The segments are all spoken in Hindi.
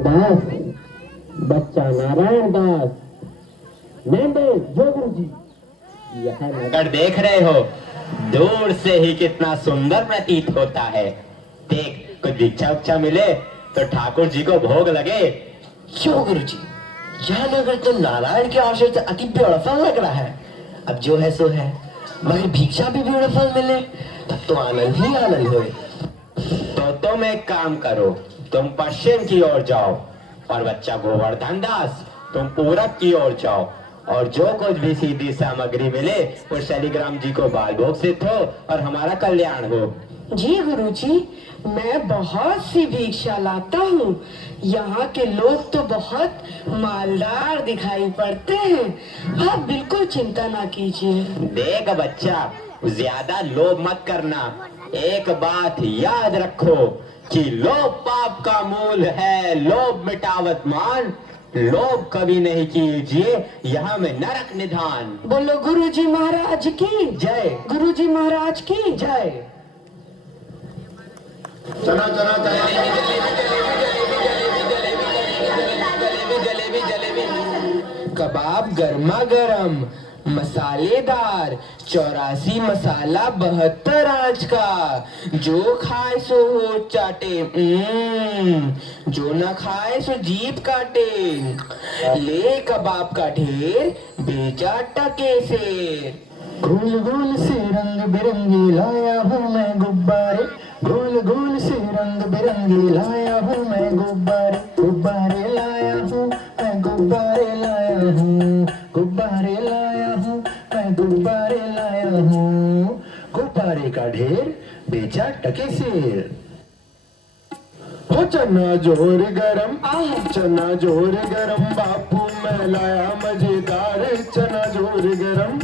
दास, बच्चा नारायण दास, लेंदे जो गुरु जी। यह नगर देख रहे हो, दूर से ही कितना सुंदर प्रतीत होता है। देख, कुछ भिक्षा उच्छा मिले तो ठाकुर जी को भोग लगे। क्यों गुरु जी, यह नगर तो नारायण के आश्रय से अति ब्यूटीफुल लग रहा है। अब जो है सो है, मगर भिक्षा भी ब्यूटीफुल मिले तब तो आनंद ही आनंद होए। तो तुम एक काम करो, तुम पश्चिम की ओर जाओ और बच्चा गोवर्धन दास तुम पूरब की ओर जाओ, और जो कुछ भी सीधी सामग्री मिले वो शालिग्राम जी को बाल भोग सिद्ध हो और हमारा कल्याण हो। जी गुरुजी, मैं बहुत सी भिक्षा लाता हूँ। यहाँ के लोग तो बहुत मालदार दिखाई पड़ते हैं। आप बिल्कुल चिंता ना कीजिए। देख बच्चा, ज्यादा लोभ मत करना। एक बात याद रखो कि लोभ पाप का मूल है, लोभ मिटावत मान। लोभ कभी नहीं कीजिए, यहाँ में नरक निधान। बोलो गुरुजी महाराज की जय। गुरुजी महाराज की जय। चना चना चना जलेबी जलेबी, कबाब गर्मा गर्म मसालेदार, 84 मसाला 72 आंच का। जो खाए सो हो चाटे, जो ना खाए सो जीभ काटे। ले कबाब का ढेर, बेचा टके से। गोल गोल से रंग बिरंगे लाया हूँ मैं गुब्बारे, गोल गोल से रंग बिरंगे लाया हूँ मैं गुब्बारे, गुब्बारे लाया हूँ मैं गुब्बारे लाया हूँ, गुब्बारे लाया हूँ मैं गुब्बारे लाया हूँ। गुब्बारे का ढेर बेचा टके से। हो चना जोर गरम, चना जोर गरम, बापू मैं लाया मजेदार चना जोर गरम।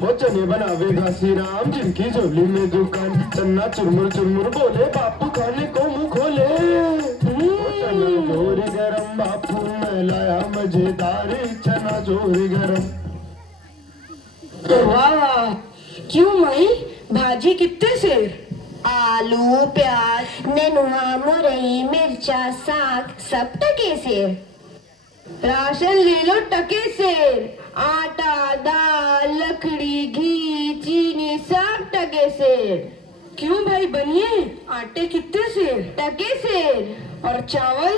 वो चने बनावे घासी राम, जिनकी झोली में दुकान, चन्ना चुरमुर चुरमुर बोले, बापू खाने को मुंह खोले। वो चना जोर गरम, बापू मैं लाया मजेदार चना जोर गरम। वाह वाह, क्यों माई, भाजी कितने सेर? आलू, प्याज, नेनुआ, मुरई, मिर्चा, साग सब टके से। राशन ले लो टके सेर। आटा, दाल, लकड़ी, घी, चीनी सब टके सेर। क्यों भाई बनिए, आटे कितने सेर? टके सेर। और चावल?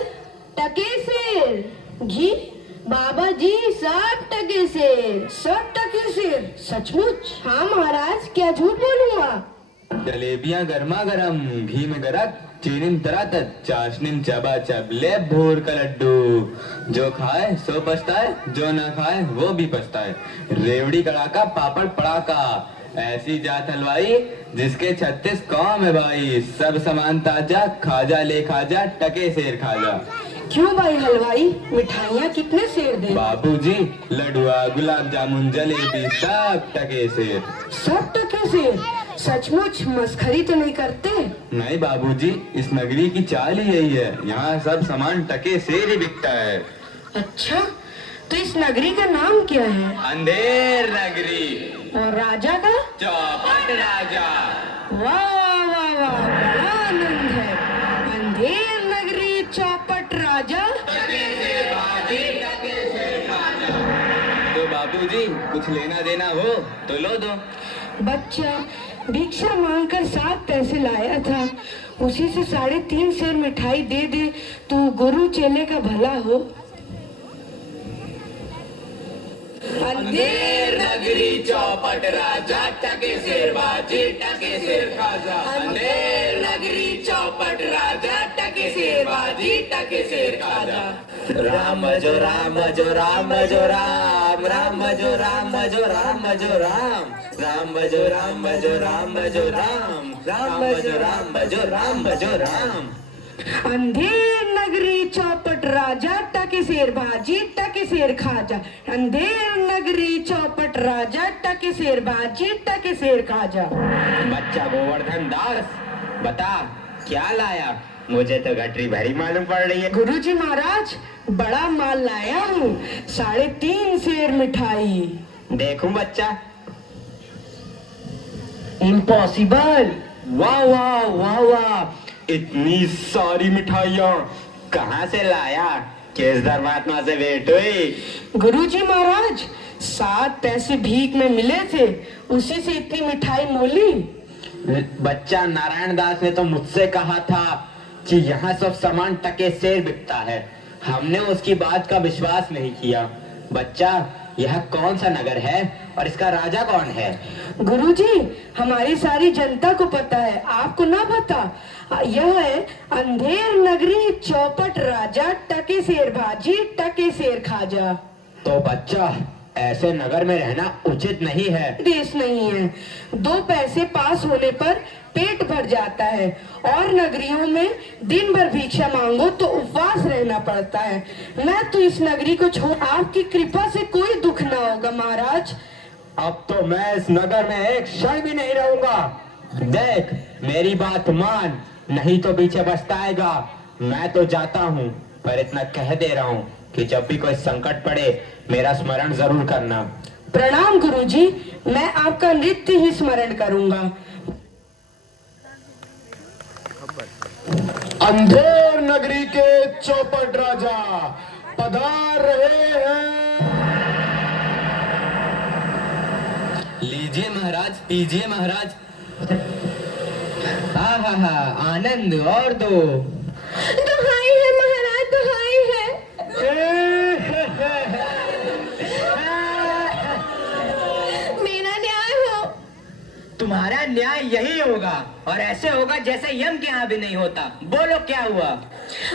टके सेर। घी? बाबा जी सब टके सेर। सब टके सेर? सचमुच? हाँ महाराज, क्या झूठ बोलूंगा। जलेबियां गर्मा गर्म, घी में गरक, चीनी तरातत, चाशनी चबाचब, ले भोर का लड्डू। जो खाए सो पछताए, जो ना खाए वो भी पछताए। रेवड़ी कड़ाका, पापड़ पड़ाका, ऐसी जात हलवाई जिसके 36 कौम है भाई। सब सामान ताजा, खाजा ले खाजा, टके सेर खाजा। क्यों भाई हलवाई, मिठाइयाँ कितने सेर दे? बाबूजी लडुआ, गुलाब जामुन, जलेबी सब टके सेर। सब टके सेर? सचमुच मस्खरी तो नहीं करते? नहीं बाबूजी, इस नगरी की चाल ही यही है, यहाँ सब सामान टके सेर ही बिकता है। अच्छा, तो इस नगरी का नाम क्या है? अंधेर नगरी। और राजा का? चौपट राजा। वाह वाह वाह, बड़ा आनंद है। अंधेर नगरी, चौपट राजा। तो बाबूजी कुछ लेना देना हो तो लो दो। बच्चा भिक्षा मांगकर 7 पैसे लाया था, उसी से 3.5 सेर मिठाई दे दे तो गुरु चेले का भला हो। अंधेर नगरी, चौपट राजा, टके सेर बाजी, टके सेर खाजा। अंधेर नगरी, चौपट राजा, टके सेर बाजी, टके सेर खाजा। राम जो राम जो राम जो राम, राम जो राम जो राम जो राम, राम जो राम जो राम जो राम, राम जो राम जो राम जो राम। अंधेर नगरी, चौपट राजा, टके सेर भाजी, टके सेर खाजा। अंधेर नगरी, चौपट राजा, टके सेर भाजी, टके सेर खाजा। बच्चा गोवर्धन दास, बता क्या लाया? मुझे तो गठरी भरी मालूम पड़ रही है। गुरुजी महाराज, बड़ा माल लाया हूँ, 3.5 सेर मिठाई। देखूं बच्चा? इम्पॉसिबल। वाह वाह वाह वाह, इतनी सारी मिठाइयाँ कहाँ से लाया कि इस धर्मात्मा से भेंट हुई? गुरुजी महाराज 7 पैसे भीख में मिले थे, उसी से इतनी मिठाई मोली। बच्चा, नारायण दास ने तो मुझसे कहा था कि यहाँ सब सामान टके सेर बिकता है। हमने उसकी बात का विश्वास नहीं किया। बच्चा, यह कौन सा नगर है और इसका राजा कौन है? गुरुजी, हमारी सारी जनता को पता है, आपको ना पता? यह है अंधेर नगरी, चौपट राजा, टके शेर भाजी, टके शेर खाजा। तो बच्चा, ऐसे नगर में रहना उचित नहीं है। देश नहीं है। 2 पैसे पास होने पर पेट भर जाता है, और नगरियों में दिन भर भिक्षा मांगो तो उपवास रहना पड़ता है। मैं तो इस नगरी को छोड़, आपकी कृपा से कोई दुख ना होगा महाराज। अब तो मैं इस नगर में एक क्षण भी नहीं रहूंगा। देख, मेरी बात मान, नहीं तो पीछे पछताएगा। मैं तो जाता हूँ, पर इतना कह दे रहा हूँ कि जब भी कोई संकट पड़े मेरा स्मरण जरूर करना। प्रणाम गुरुजी, मैं आपका नित्य ही स्मरण करूंगा। अंधेर नगरी के चौपट राजा पधार रहे हैं। लीजिए महाराज, पीजिए महाराज। हा हा हा, आनंद और दो। दुहाई है महाराज, दुहाई है। मेरा न्याय हो। तुम्हारा न्याय यही होगा, और ऐसे होगा जैसे यम के यहाँ भी नहीं होता। बोलो क्या हुआ?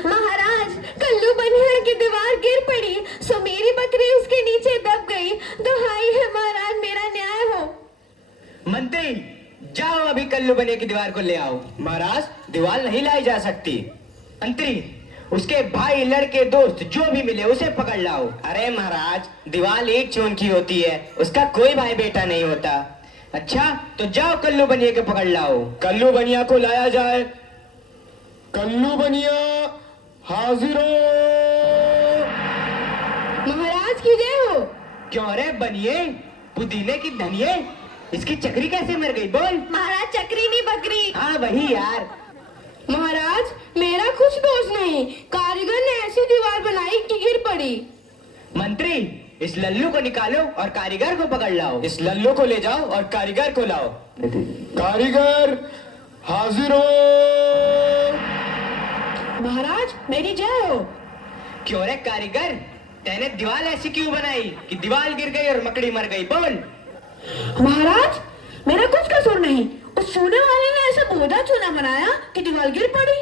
महाराज, कल्लू बनिहार की दीवार गिर पड़ी, सो मेरी बकरी उसके नीचे दब गई। दुहाई है महाराज, मेरा न्याय हो। मंत्री, जाओ अभी कल्लू बनिया की दीवार को ले आओ। महाराज, दीवार नहीं लाई जा सकती। मंत्री, उसके भाई, लड़के, दोस्त जो भी मिले उसे पकड़ लाओ। अरे महाराज, दीवार एक चून की होती है, उसका कोई भाई बेटा नहीं होता। अच्छा, तो जाओ कल्लू बनिया के पकड़ लाओ। कल्लू बनिया को लाया जाए। कल्लू बनिया हाजिर हो। महाराज की जय हो। क्यों रे बनिए, पुदीने की धनिये, इसकी चक्री कैसे मर गई? बोल। महाराज, चक्री नहीं बकरी। हाँ वही यार। महाराज, मेरा कुछ दोष नहीं, कारीगर ने ऐसी दीवार बनाई कि गिर पड़ी। मंत्री, इस लल्लू को निकालो और कारीगर को पकड़ लाओ। इस लल्लू को ले जाओ और कारीगर को लाओ। कारीगर हाजिर हो। महाराज, मेरी जय हो। क्यों रे कारीगर, तेने दीवार ऐसी क्यों बनाई कि दीवार गिर गई और मकड़ी मर गई? बोल। महाराज, मेरा कुछ कसूर नहीं, उस चूने वाले ने ऐसा बोधा चूना बनाया कि दीवार गिर पड़ी।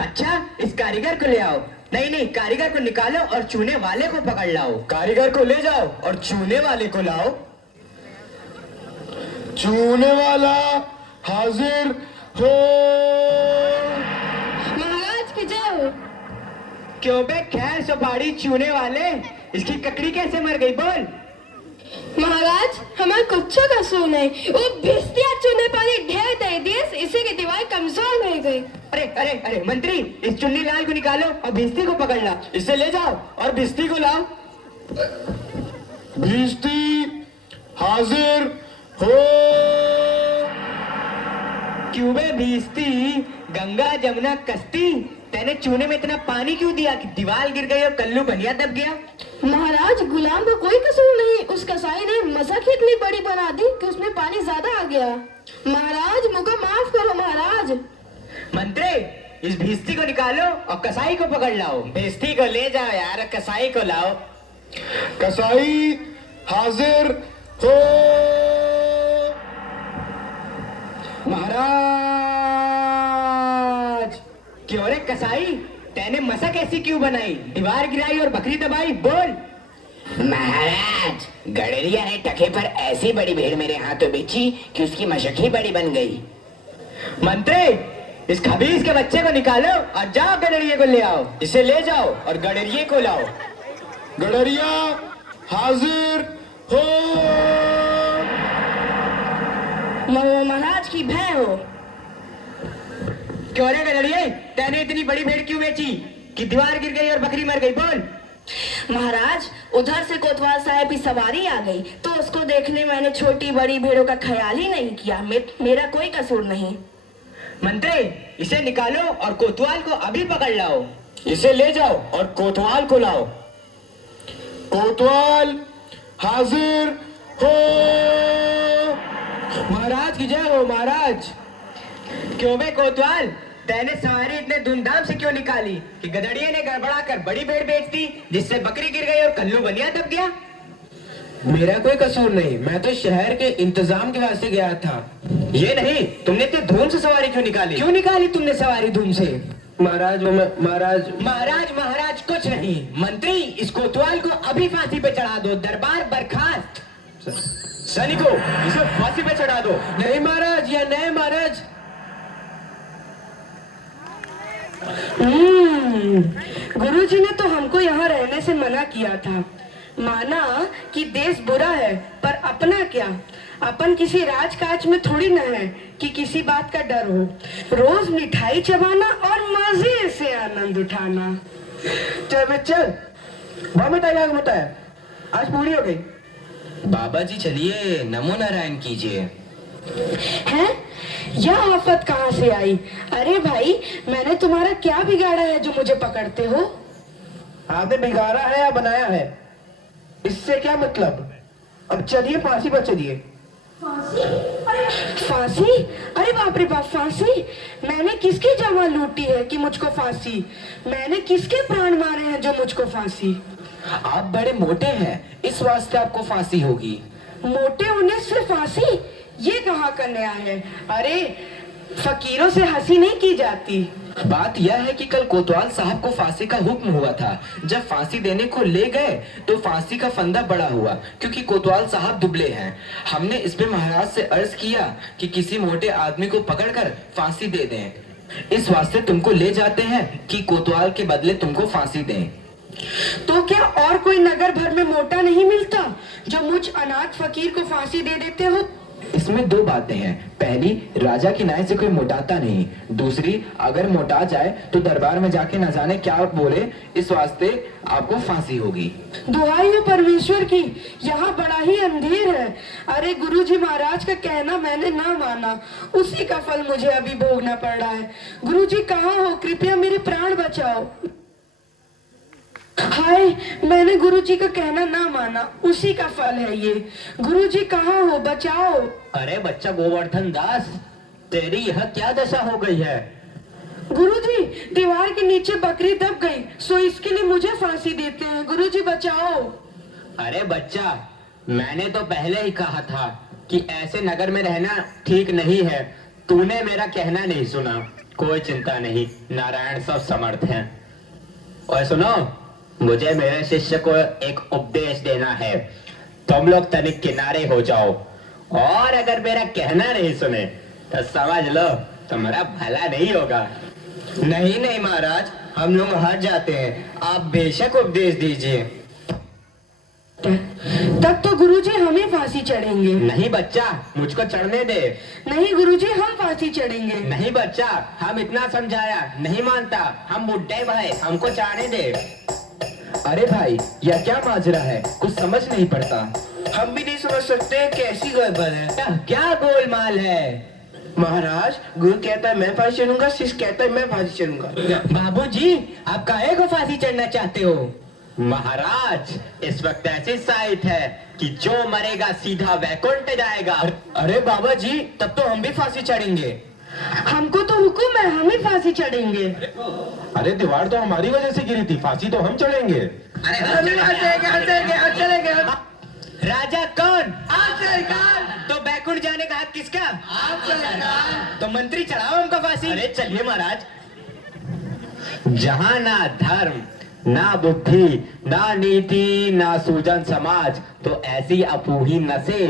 अच्छा, इस कारीगर को ले आओ। नहीं नहीं, कारीगर को निकालो और चूने वाले को पकड़ लाओ। कारीगर को ले जाओ और चूने वाले को लाओ। चूने वाला हाजिर हो। महाराज की जय हो। क्यों बे खैर सफाड़ी चूने वाले, इसकी ककड़ी कैसे मर गई? बोल। महाराज, हमारा कुछ कसूर नहीं, वो भिस्तिया चूने पानी ढेर दे दिए, इसी की दीवार कमजोर हो गई। अरे अरे अरे मंत्री, इस चुन्नी लाल को निकालो और भिस्ती को पकड़ ला। इसे ले जाओ और भिस्ती को लाओ। भिस्ती हाजिर हो। क्यों बे भिस्ती, गंगा जमुना कश्ती, तेने चूने में इतना पानी क्यों दिया कि दीवार गिर गई और कल्लू बनिया दब गया? महाराज, गुलाम का कोई कसूर नहीं, उस कसाई ने मसक इतनी बड़ी बना दी कि उसमें पानी ज्यादा आ गया। महाराज, मुझको माफ करो महाराज। मंत्री, इस भिस्ती को निकालो और कसाई को पकड़ लाओ। भिस्ती को ले जाओ यार, कसाई को लाओ। कसाई हाजिर हो। महाराज, क्यों रे कसाई, तेने मसक ऐसी क्यों बनाई, दीवार गिराई और बकरी दबाई? बोल। महाराज, गडरिया ने टके पर ऐसी बड़ी भीड़ मेरे हाथों बेची कि उसकी मशक ही बड़ी बन गई। मंत्री, इस खबीज के बच्चे को निकालो और जाओ गडरिये को ले आओ। इसे ले जाओ और गडरिये को लाओ। गडरिया हाजिर हो। महाराज की भय हो। क्यों रे गडरिये, तेने इतनी बड़ी भेड़ क्यों बेची कि दीवार गिर गई और बकरी मर गई? बोल। महाराज, उधर से कोतवाल साहब की सवारी आ गई तो उसको देखने मैंने छोटी बड़ी भेड़ों का ख्याल ही नहीं किया। मेरा कोई कसूर नहीं। मंत्री, इसे निकालो और कोतवाल को अभी पकड़ लाओ। इसे ले जाओ और कोतवाल को लाओ। कोतवाल हाजिर हो। महाराज की जय हो महाराज। क्यों बे कोतवाल, तैने सवारी इतने धूमधाम से क्यों निकाली कि गधड़िए ने गड़बड़ा कर बड़ी भेड़ बेच दी, जिससे बकरी गिर गई और कल्लू बनिया दब गया? मेरा कोई कसूर नहीं, मैं तो शहर के इंतजाम के वास्ते गया था। ये नहीं, तुमने इतने धूम से सवारी क्यों निकाली? क्यों निकाली तुमने सवारी धूम से? महाराज महाराज महाराज महाराज कुछ नहीं। मंत्री, इस कोतवाल को अभी फांसी पे चढ़ा दो। दरबार बर्खास्त। सैनिकों, इसे फांसी पे चढ़ा दो। नहीं महाराज, या नहीं महाराज। गुरुजी ने तो हमको यहाँ रहने से मना किया था। माना कि देश बुरा है, पर अपना क्या, अपन किसी राजकाज में थोड़ी न है कि किसी बात का डर हो। रोज मिठाई चबाना और मजे से आनंद उठाना। चल चल, बहुत मिठाई खा के मोटा है, आज पूरी हो गई। बाबा जी चलिए, नमो नारायण कीजिए। हैं? यह आफत कहाँ से आई? अरे भाई, मैंने तुम्हारा क्या बिगाड़ा है जो मुझे पकड़ते हो? आपने बिगाड़ा है या बनाया है, इससे क्या मतलब? अब चलिए फांसी पर चलिए। फांसी? अरे बाप रे बाप, फांसी? मैंने किसकी जवान लूटी है कि मुझको फांसी? मैंने किसके प्राण मारे हैं जो मुझको फांसी? आप बड़े मोटे हैं, इस वास्ते आपको फांसी होगी। मोटे होने से फांसी? ये कहाँ का नया है? अरे फकीरों से हंसी नहीं की जाती। बात यह है कि कल कोतवाल साहब को फांसी का हुक्म हुआ था। जब फांसी देने को ले गए तो फांसी का फंदा बड़ा हुआ, क्योंकि कोतवाल साहब दुबले हैं। हमने इस पे महाराज से अर्ज किया कि किसी मोटे आदमी को पकड़कर फांसी दे दें। इस वास्ते तुमको ले जाते हैं कि कोतवाल के बदले तुमको फांसी दें। तो क्या और कोई नगर भर में मोटा नहीं मिलता जो मुझ अनाथ फकीर को फांसी दे देते हो? इसमें दो बातें हैं। पहली, राजा की नाई से कोई मोटाता नहीं। दूसरी, अगर मोटा जाए तो दरबार में जाके न जाने क्या बोले, इस वास्ते आपको फांसी होगी। दुहाई हो परमेश्वर की, यहाँ बड़ा ही अंधेर है। अरे गुरुजी महाराज का कहना मैंने ना माना, उसी का फल मुझे अभी भोगना पड़ रहा है। गुरुजी कहाँ हो? कृपया मेरे प्राण बचाओ। हाय, मैंने गुरुजी का कहना ना माना, उसी का फल है ये। गुरुजी कहाँ हो? बचाओ। अरे बच्चा गोवर्धन दास, तेरी यह क्या दशा हो गई है? गुरुजी, दीवार के नीचे बकरी दब गई, सो इसके लिए मुझे फांसी देते हैं। गुरुजी बचाओ। अरे बच्चा, मैंने तो पहले ही कहा था कि ऐसे नगर में रहना ठीक नहीं है। तूने मेरा कहना नहीं सुना। कोई चिंता नहीं, नारायण सब समर्थ हैं। और सुनो, मुझे मेरे शिष्य को एक उपदेश देना है। तुम लोग तनिक किनारे हो जाओ, और अगर मेरा कहना नहीं सुने तो समझ लो तुम्हारा भला नहीं होगा। नहीं नहीं महाराज, हम लोग हट जाते हैं, आप बेशक उपदेश दीजिए। तब तो गुरुजी हमें फांसी चढ़ेंगे। नहीं बच्चा, मुझको चढ़ने दे। नहीं गुरुजी, हम फांसी चढ़ेंगे। नहीं बच्चा, हम इतना समझाया, नहीं मानता। हम बुड्ढे भाई, हमको चढ़ने दे। अरे भाई, यह क्या माजरा है? कुछ समझ नहीं पड़ता। हम भी नहीं समझ सकते कैसी गड़बड़ है। क्या गोलमाल है? महाराज, गुरु कहता है मैं फांसी चढ़ूंगा, शिष्य कहता है मैं फांसी चढ़ूंगा। बाबूजी, आप काहे को फांसी चढ़ना चाहते हो? महाराज, इस वक्त ऐसी साइट है कि जो मरेगा सीधा वैकुंठ जाएगा। अरे बाबा जी, तब तो हम भी फांसी चढ़ेंगे। हमको तो हुक्म है, हम ही फांसी चढ़ेंगे। अरे दीवार तो हमारी वजह से गिरी थी, फांसी तो हम चढ़ेंगे। अरे हम चलेंगे। राजा कौन? आप सरकार। तो बैकुंठ जाने का हक किसका? आप सरकार। तो मंत्री चढ़ाओ हमको फांसी। अरे चलिए महाराज। जहाँ ना धर्म, ना बुद्धि, ना नीति, ना सूजन समाज, तो ऐसी अपूही नसे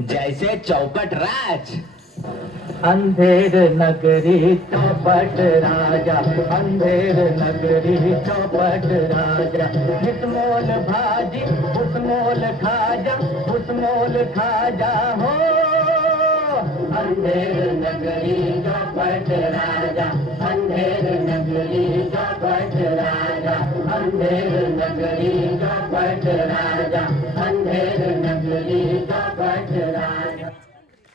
जैसे चौपट राज। अंधेर नगरी चौपट राजा, अंधेर नगरी चौपट राजा। जिस मोल भाजी उस मोल खाजा, उस मोल खाजा हो। अंधेर नगरी चौपट राजा, अंधेर नगरी चौपट राजा, अंधेर नगरी चौपट राजा, अंधेर नगरी